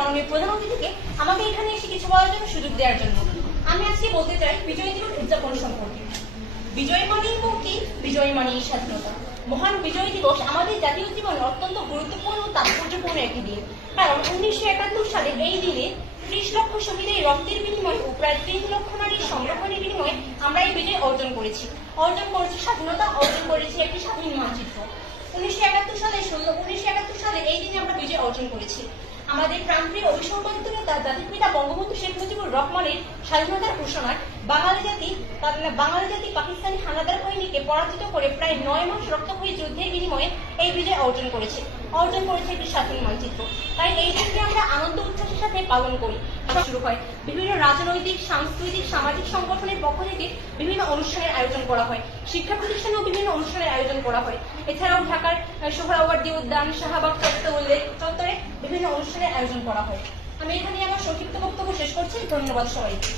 মাননীয় প্রধান অতিথিকে আমাকে এখানে এসে কিছু বলার জন্য সুযোগ দেওয়ার জন্য। আমি আজকে বলতে চাই বিজয় দিবস উদযাপন সম্পর্কে। বিজয় মানেই কি? বিজয় মানেই স্বাধীনতা। মহান বিজয় দিবস আমাদের জাতীয় জীবনে অত্যন্ত গুরুত্বপূর্ণ ও তাৎপর্যপূর্ণ একটি দিন, কারণ 1971 সালে এই দিনে 30 লক্ষ শহীদের রক্তের বিনিময়ে ও প্রায় 3 লক্ষ নারীর সংরক্ষণের বিনিময়ে আমরা এই বিজয় অর্জন করেছি স্বাধীনতা, অর্জন করেছি একটি স্বাধীন মানচিত্র। 1971 সালে এই দিনে আমরা বিজয় অর্জন করেছি। আমাদের প্রাণপ্রিয় অভিসম্পাদিত নেতা জাতির পিতা বঙ্গবন্ধু শেখ মুজিবুর রহমানের স্বাধীনতার ঘোষণায় বাঙালি জাতি পাকিস্তানি হানাদার বাহিনীকে পরাজিত করে প্রায় 9 মাস রক্তক্ষয়ী যুদ্ধের বিনিময়ে এই বিজয় অর্জন করেছে একটি স্বাধীন মানচিত্র। তাই এই দিনটি আমরা আনন্দ উচ্ছ্বাসের সাথে পালন করি। শুরু হয় বিভিন্ন রাজনৈতিক, সাংস্কৃতিক, সামাজিক সংগঠনের পক্ষ থেকে বিভিন্ন অনুষ্ঠানের আয়োজন করা হয়। শিক্ষা প্রতিষ্ঠানেও বিভিন্ন অনুষ্ঠানের আয়োজন করা হয়। এছাড়াও ঢাকার সোহরাওয়ার্দী উদ্যান, শাহবাগ চত্বরে বিভিন্ন অনুষ্ঠানের আয়োজন করা হয়। আমি এখানে আমার সংক্ষিপ্ত বক্তব্য শেষ করছি। ধন্যবাদ সবাইকে।